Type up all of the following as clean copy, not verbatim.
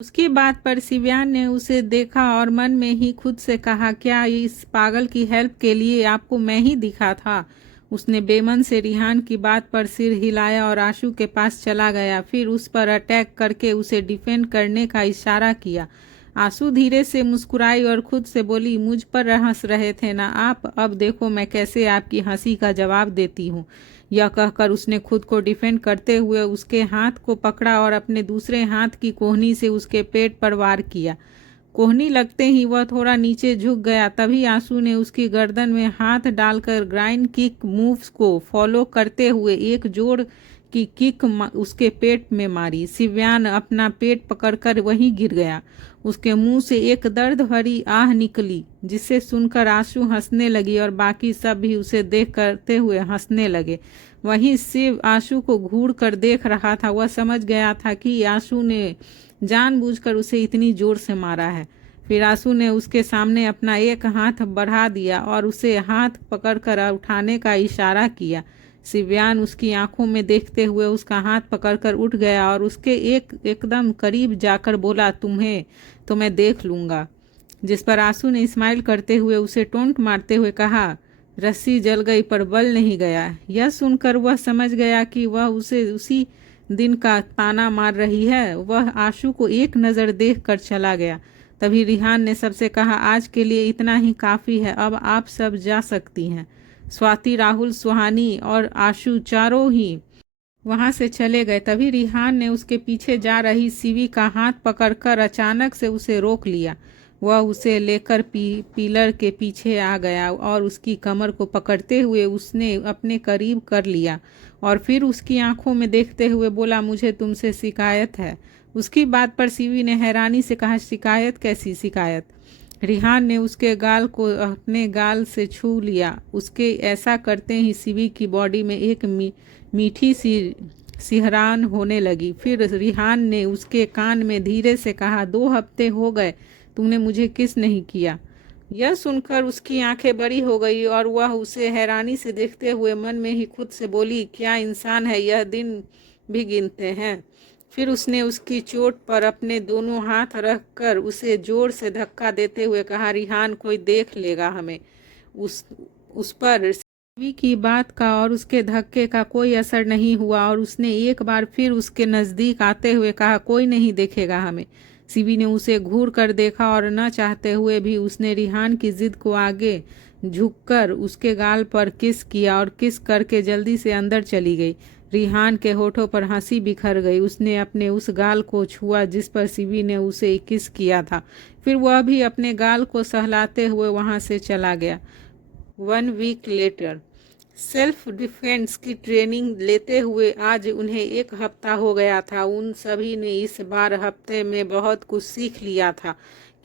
उसकी बात पर सिव्यान ने उसे देखा और मन में ही खुद से कहा, क्या इस पागल की हेल्प के लिए आपको मैं ही दिखा था। उसने बेमन से रिहान की बात पर सिर हिलाया और आशु के पास चला गया। फिर उस पर अटैक करके उसे डिफेंड करने का इशारा किया। आशु धीरे से मुस्कुराई और खुद से बोली, मुझ पर हंस रहे थे ना आप, अब देखो मैं कैसे आपकी हंसी का जवाब देती हूँ। यह कहकर उसने खुद को डिफेंड करते हुए उसके हाथ को पकड़ा और अपने दूसरे हाथ की कोहनी से उसके पेट पर वार किया। कोहनी लगते ही वह थोड़ा नीचे झुक गया। तभी आंसू ने उसकी गर्दन में हाथ डालकर ग्राइंड किक मूव्स को फॉलो करते हुए एक जोड़ की किक उसके पेट में मारी। सिव्यान अपना पेट पकड़कर वहीं गिर गया। उसके मुंह से एक दर्द भरी आह निकली, जिसे सुनकर आंसू हंसने लगी और बाकी सब भी उसे देख करते हुए हंसने लगे। वहीं शिव आंसू को घूर कर देख रहा था। वह समझ गया था कि आंसू ने जानबूझकर उसे इतनी जोर से मारा है। फिर आंसू ने उसके सामने अपना एक हाथ बढ़ा दिया और उसे हाथ पकड़कर उठाने का इशारा किया। सिव्यान उसकी आंखों में देखते हुए उसका हाथ पकड़कर उठ गया और उसके एकदम करीब जाकर बोला, तुम्हें तो मैं देख लूंगा। जिस पर आंसू ने स्माइल करते हुए उसे टोंट मारते हुए कहा, रस्सी जल गई पर बल नहीं गया। यह सुनकर वह समझ गया कि वह उसे उसी दिन का ताना मार रही है। वह आशु को एक नज़र देख कर चला गया। तभी रिहान ने सबसे कहा, आज के लिए इतना ही काफ़ी है, अब आप सब जा सकती हैं। स्वाति, राहुल, सुहानी और आशु चारों ही वहां से चले गए। तभी रिहान ने उसके पीछे जा रही सीवी का हाथ पकड़कर अचानक से उसे रोक लिया। वह उसे लेकर पिलर के पीछे आ गया और उसकी कमर को पकड़ते हुए उसने अपने करीब कर लिया और फिर उसकी आंखों में देखते हुए बोला, मुझे तुमसे शिकायत है। उसकी बात पर सीवी ने हैरानी से कहा, शिकायत? कैसी शिकायत? रिहान ने उसके गाल को अपने गाल से छू लिया। उसके ऐसा करते ही सीवी की बॉडी में एक मीठी सी सिहरान होने लगी। फिर रिहान ने उसके कान में धीरे से कहा, 2 हफ्ते हो गए तुमने मुझे किस नहीं किया। यह सुनकर उसकी आंखें बड़ी हो गई और वह उसे हैरानी से देखते हुए मन में ही खुद से बोली, क्या इंसान है, यह दिन भी गिनते हैं। फिर उसने उसकी चोट पर अपने दोनों हाथ रखकर उसे जोर से धक्का देते हुए कहा, रिहान कोई देख लेगा हमें। उस पर सीवी की बात का और उसके धक्के का कोई असर नहीं हुआ और उसने एक बार फिर उसके नज़दीक आते हुए कहा, कोई नहीं देखेगा हमें। सीवी ने उसे घूर कर देखा और न चाहते हुए भी उसने रिहान की जिद को आगे झुककर उसके गाल पर किस किया और किस करके जल्दी से अंदर चली गई। रिहान के होठों पर हंसी बिखर गई। उसने अपने उस गाल को छुआ जिस पर सीवी ने उसे किस किया था। फिर वह भी अपने गाल को सहलाते हुए वहां से चला गया। 1 वीक लेटर। सेल्फ डिफेंस की ट्रेनिंग लेते हुए आज उन्हें 1 हफ्ता हो गया था। उन सभी ने इस बार हफ्ते में बहुत कुछ सीख लिया था।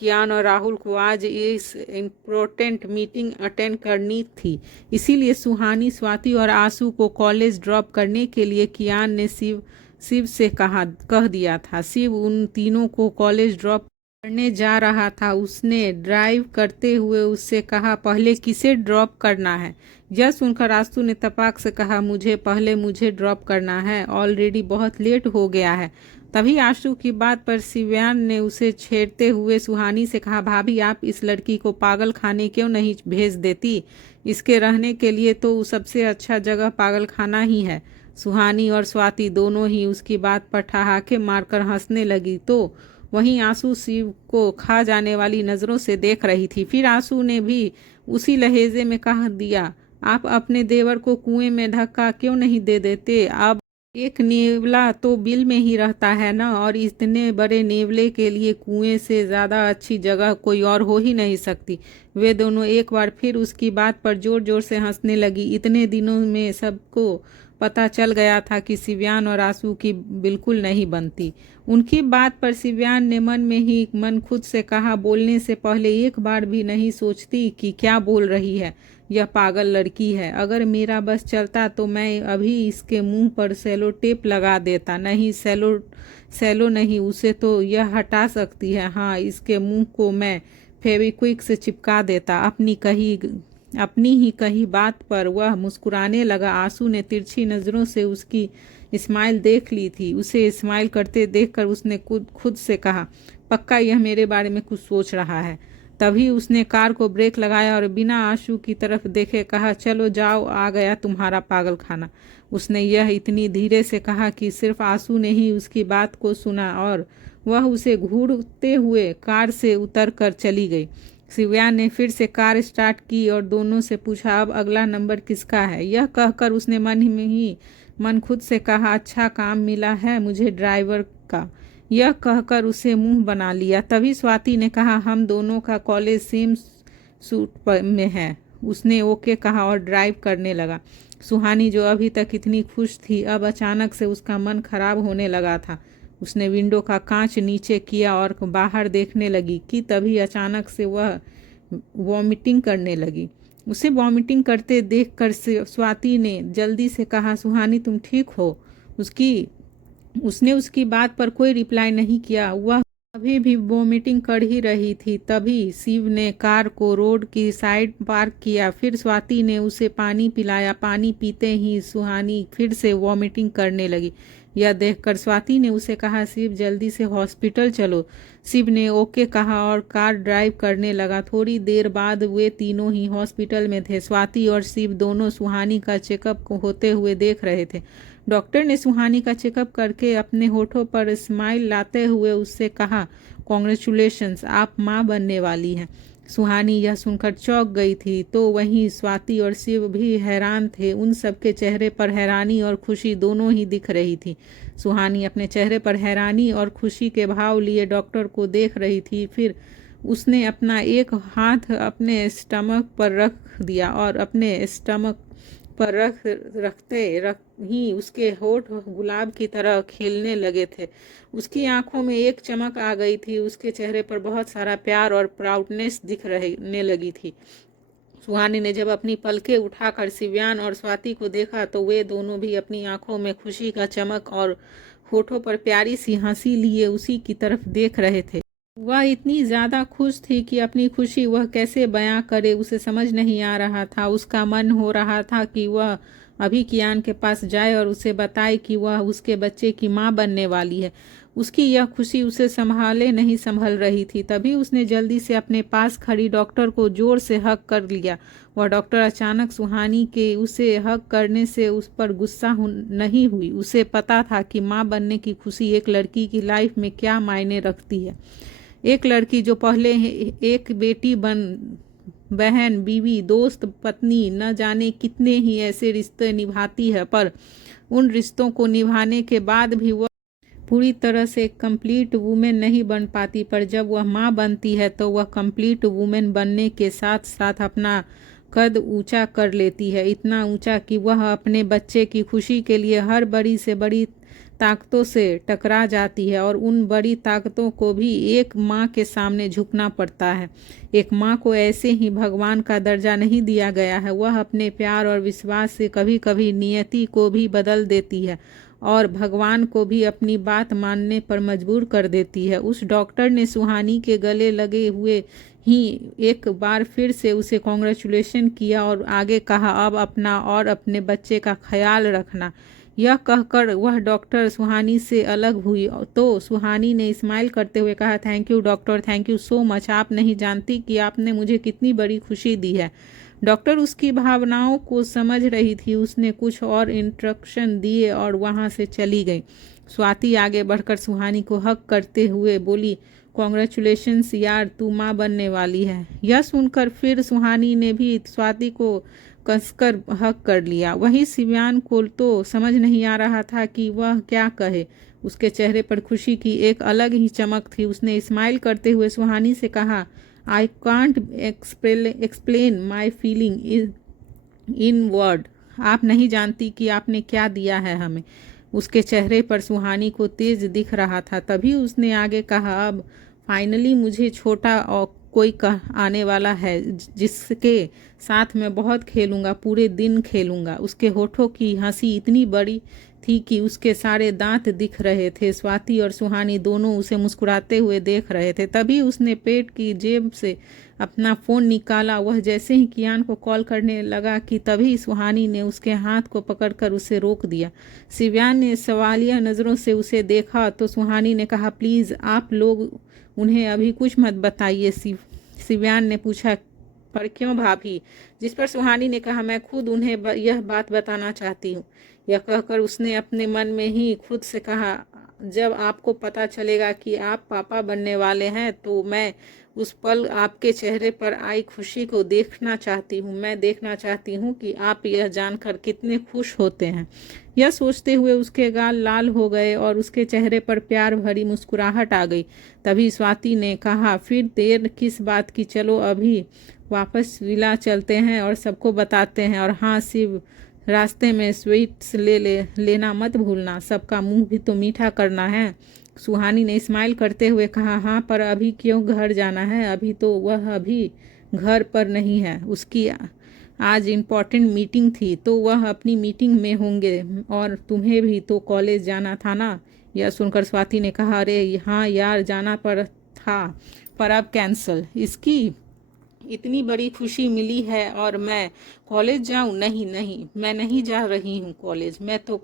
कियान और राहुल को आज इस इम्पोर्टेंट मीटिंग अटेंड करनी थी, इसीलिए सुहानी, स्वाति और आंसू को कॉलेज ड्रॉप करने के लिए कियान ने शिव से कह दिया था। शिव उन तीनों को कॉलेज ड्रॉप करने जा रहा था। उसने ड्राइव करते हुए उससे कहा, पहले किसे ड्रॉप करना है। यह सुनकर आंसू ने तपाक से कहा, मुझे ड्रॉप करना है, ऑलरेडी बहुत लेट हो गया है। तभी आंसू की बात पर सिव्यान ने उसे छेड़ते हुए सुहानी से कहा, भाभी आप इस लड़की को पागल खाने क्यों नहीं भेज देती। इसके रहने के लिए तो सबसे अच्छा जगह पागल खाना ही है। सुहानी और स्वाति दोनों ही उसकी बात पर ठहाके मारकर हंसने लगी। तो वहीं आंसू शिव को खा जाने वाली नज़रों से देख रही थी। फिर आंसू ने भी उसी लहजे में कह दिया, आप अपने देवर को कुएं में धक्का क्यों नहीं दे देते। अब एक नेवला तो बिल में ही रहता है ना, और इतने बड़े नेवले के लिए कुएं से ज़्यादा अच्छी जगह कोई और हो ही नहीं सकती। वे दोनों एक बार फिर उसकी बात पर जोर जोर से हंसने लगी। इतने दिनों में सबको पता चल गया था कि सिव्यान और आंसू की बिल्कुल नहीं बनती। उनकी बात पर सिव्यान ने मन खुद से कहा, बोलने से पहले एक बार भी नहीं सोचती कि क्या बोल रही है। यह पागल लड़की है। अगर मेरा बस चलता तो मैं अभी इसके मुंह पर सेलो टेप लगा देता। नहीं, सेलो नहीं, उसे तो यह हटा सकती है। हाँ, इसके मुंह को मैं फेविक्विक से चिपका देता। अपनी ही कही बात पर वह मुस्कुराने लगा। आंसू ने तिरछी नज़रों से उसकी स्माइल देख ली थी। उसे स्माइल करते देखकर उसने खुद से कहा, पक्का यह मेरे बारे में कुछ सोच रहा है। तभी उसने कार को ब्रेक लगाया और बिना आंसू की तरफ देखे कहा, चलो जाओ, आ गया तुम्हारा पागल खाना। उसने यह इतनी धीरे से कहा कि सिर्फ आंसू ने ही उसकी बात को सुना और वह उसे घूरते हुए कार से उतर कर चली गई। शिव्या ने फिर से कार स्टार्ट की और दोनों से पूछा, अब अगला नंबर किसका है? यह कहकर उसने मन खुद से कहा, अच्छा काम मिला है मुझे ड्राइवर का। यह कहकर उसे मुंह बना लिया। तभी स्वाति ने कहा, हम दोनों का कॉलेज सेम सूट में है। उसने ओके कहा और ड्राइव करने लगा। सुहानी जो अभी तक इतनी खुश थी, अब अचानक से उसका मन खराब होने लगा था। उसने विंडो का कांच नीचे किया और बाहर देखने लगी कि तभी अचानक से वह वॉमिटिंग करने लगी। उसे वॉमिटिंग करते देखकर स्वाति ने जल्दी से कहा, सुहानी तुम ठीक हो? उसने उसकी बात पर कोई रिप्लाई नहीं किया। वह अभी भी वॉमिटिंग कर ही रही थी। तभी शिव ने कार को रोड की साइड पार्क किया। फिर स्वाति ने उसे पानी पिलाया। पानी पीते ही सुहानी फिर से वॉमिटिंग करने लगी। यह देखकर स्वाति ने उसे कहा, शिव जल्दी से हॉस्पिटल चलो। शिव ने ओके कहा और कार ड्राइव करने लगा। थोड़ी देर बाद वे तीनों ही हॉस्पिटल में थे। स्वाति और शिव दोनों सुहानी का चेकअप होते हुए देख रहे थे। डॉक्टर ने सुहानी का चेकअप करके अपने होठों पर स्माइल लाते हुए उससे कहा, कॉन्ग्रेचुलेशंस, आप माँ बनने वाली हैं। सुहानी यह सुनकर चौंक गई थी। तो वहीं स्वाति और शिव भी हैरान थे। उन सबके चेहरे पर हैरानी और खुशी दोनों ही दिख रही थी। सुहानी अपने चेहरे पर हैरानी और खुशी के भाव लिए डॉक्टर को देख रही थी। फिर उसने अपना एक हाथ अपने स्टमक पर रख दिया और अपने स्टमक पर रखते ही उसके होठ गुलाब की तरह खिलने लगे थे। उसकी आंखों में एक चमक आ गई थी। उसके चेहरे पर बहुत सारा प्यार और प्राउडनेस दिख रहने लगी थी। सुहानी ने जब अपनी पलकें उठाकर शिव्यान और स्वाति को देखा तो वे दोनों भी अपनी आंखों में खुशी का चमक और होठों पर प्यारी सी हंसी लिए उसी की तरफ देख रहे थे। वह इतनी ज़्यादा खुश थी कि अपनी खुशी वह कैसे बयां करे उसे समझ नहीं आ रहा था। उसका मन हो रहा था कि वह अभी कियान के पास जाए और उसे बताए कि वह उसके बच्चे की माँ बनने वाली है। उसकी यह खुशी उसे संभाले नहीं संभल रही थी। तभी उसने जल्दी से अपने पास खड़ी डॉक्टर को जोर से हक कर लिया। वह डॉक्टर अचानक सुहानी के उसे हक करने से उस पर गुस्सा नहीं हुई। उसे पता था कि माँ बनने की खुशी एक लड़की की लाइफ में क्या मायने रखती है। एक लड़की जो पहले एक बेटी बहन, बीवी, दोस्त, पत्नी, न जाने कितने ही ऐसे रिश्ते निभाती है, पर उन रिश्तों को निभाने के बाद भी वह पूरी तरह से कंप्लीट वुमेन नहीं बन पाती। पर जब वह माँ बनती है तो वह कंप्लीट वुमेन बनने के साथ साथ अपना कद ऊंचा कर लेती है। इतना ऊंचा कि वह अपने बच्चे की खुशी के लिए हर बड़ी से बड़ी ताकतों से टकरा जाती है और उन बड़ी ताकतों को भी एक माँ के सामने झुकना पड़ता है। एक माँ को ऐसे ही भगवान का दर्जा नहीं दिया गया है। वह अपने प्यार और विश्वास से कभी कभी नियति को भी बदल देती है और भगवान को भी अपनी बात मानने पर मजबूर कर देती है। उस डॉक्टर ने सुहानी के गले लगे हुए ही एक बार फिर से उसे कॉन्ग्रेचुलेशन किया और आगे कहा, अब अपना और अपने बच्चे का ख्याल रखना। यह कहकर वह डॉक्टर सुहानी से अलग हुई तो सुहानी ने स्माइल करते हुए कहा, thank you doctor, thank you so much. आप नहीं जानती कि आपने मुझे कितनी बड़ी खुशी दी है। डॉक्टर उसकी भावनाओं को समझ रही थी। उसने कुछ और इंस्ट्रक्शन दिए और वहां से चली गई। स्वाति आगे बढ़कर सुहानी को हक करते हुए बोली, कॉन्ग्रेचुलेशंस यार, तू माँ बनने वाली है। यह सुनकर फिर सुहानी ने भी स्वाति को कसकर हक कर लिया। वहीं शिव्यान को तो समझ नहीं आ रहा था कि वह क्या कहे। उसके चेहरे पर खुशी की एक अलग ही चमक थी। उसने स्माइल करते हुए सुहानी से कहा, I can't explain my feeling in word. आप नहीं जानती कि आपने क्या दिया है हमें। उसके चेहरे पर सुहानी को तेज दिख रहा था। तभी उसने आगे कहा, अब फाइनली मुझे छोटा और कोई आने वाला है जिसके साथ मैं बहुत खेलूंगा, पूरे दिन खेलूंगा। उसके होठों की हंसी इतनी बड़ी थी कि उसके सारे दांत दिख रहे थे। स्वाति और सुहानी दोनों उसे मुस्कुराते हुए देख रहे थे। तभी उसने पेट की जेब से अपना फ़ोन निकाला। वह जैसे ही कियान को कॉल करने लगा कि तभी सुहानी ने उसके हाथ को पकड़कर उसे रोक दिया। शिव्यान ने सवालिया नज़रों से उसे देखा तो सुहानी ने कहा, प्लीज़ आप लोग उन्हें अभी कुछ मत बताइए। शिव्यान ने पूछा, पर क्यों भाभी? जिस पर सुहानी ने कहा, मैं खुद उन्हें यह बात बताना चाहती हूँ। यह कहकर उसने अपने मन में ही खुद से कहा, जब आपको पता चलेगा कि आप पापा बनने वाले हैं तो मैं उस पल आपके चेहरे पर आई खुशी को देखना चाहती हूँ। मैं देखना चाहती हूँ कि आप यह जानकर कितने खुश होते हैं। यह सोचते हुए उसके गाल लाल हो गए और उसके चेहरे पर प्यार भरी मुस्कुराहट आ गई। तभी स्वाति ने कहा, फिर देर किस बात की, चलो अभी वापस विला चलते हैं और सबको बताते हैं। और हाँ शिव, रास्ते में स्वीट्स लेना मत भूलना, सबका मुंह भी तो मीठा करना है। सुहानी ने स्माइल करते हुए कहा, हाँ पर अभी क्यों घर जाना है? अभी तो वह अभी घर पर नहीं है, उसकी आज इम्पॉर्टेंट मीटिंग थी तो वह अपनी मीटिंग में होंगे। और तुम्हें भी तो कॉलेज जाना था ना? यह सुनकर स्वाति ने कहा, अरे हाँ यार, जाना पर था पर अब कैंसल। इसकी इतनी बड़ी खुशी मिली है और मैं कॉलेज जाऊं? नहीं नहीं, मैं नहीं जा रही हूँ कॉलेज। मैं तो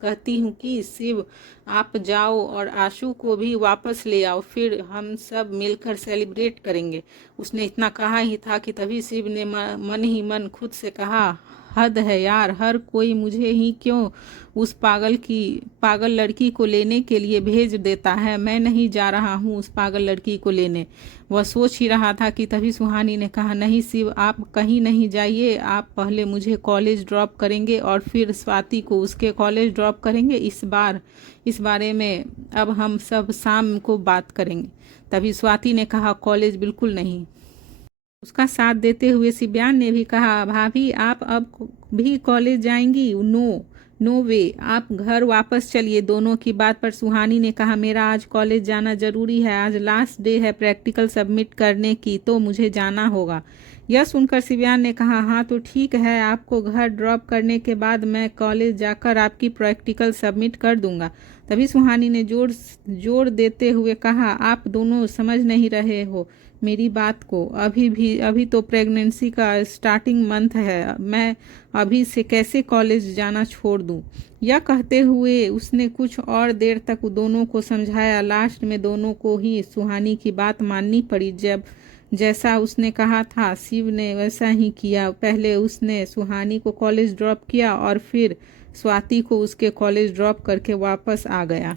कहती हूँ कि शिव आप जाओ और आशु को भी वापस ले आओ, फिर हम सब मिलकर सेलिब्रेट करेंगे। उसने इतना कहा ही था कि तभी शिव ने मन ही मन खुद से कहा, हद है यार, हर कोई मुझे ही क्यों उस पागल लड़की को लेने के लिए भेज देता है। मैं नहीं जा रहा हूँ उस पागल लड़की को लेने। वह सोच ही रहा था कि तभी सुहानी ने कहा, नहीं शिव, आप कहीं नहीं जाइए, आप पहले मुझे कॉलेज ड्रॉप करेंगे और फिर स्वाति को उसके कॉलेज ड्रॉप करेंगे। इस बारे में अब हम सब शाम को बात करेंगे। तभी स्वाति ने कहा, कॉलेज बिल्कुल नहीं। उसका साथ देते हुए शिव्यान ने भी कहा, भाभी आप अब भी कॉलेज जाएंगी? नो नो वे, आप घर वापस चलिए। दोनों की बात पर सुहानी ने कहा, मेरा आज कॉलेज जाना जरूरी है, आज लास्ट डे है प्रैक्टिकल सबमिट करने की, तो मुझे जाना होगा। यह सुनकर शिव्यान ने कहा, हाँ तो ठीक है, आपको घर ड्रॉप करने के बाद मैं कॉलेज जाकर आपकी प्रैक्टिकल सबमिट कर दूंगा। तभी सुहानी ने जोर देते हुए कहा, आप दोनों समझ नहीं रहे हो मेरी बात को। अभी तो प्रेगनेंसी का स्टार्टिंग मंथ है, मैं अभी से कैसे कॉलेज जाना छोड़ दूं? यह कहते हुए उसने कुछ और देर तक दोनों को समझाया। लास्ट में दोनों को ही सुहानी की बात माननी पड़ी। जैसा उसने कहा था शिव ने वैसा ही किया। पहले उसने सुहानी को कॉलेज ड्रॉप किया और फिर स्वाति को उसके कॉलेज ड्रॉप करके वापस आ गया।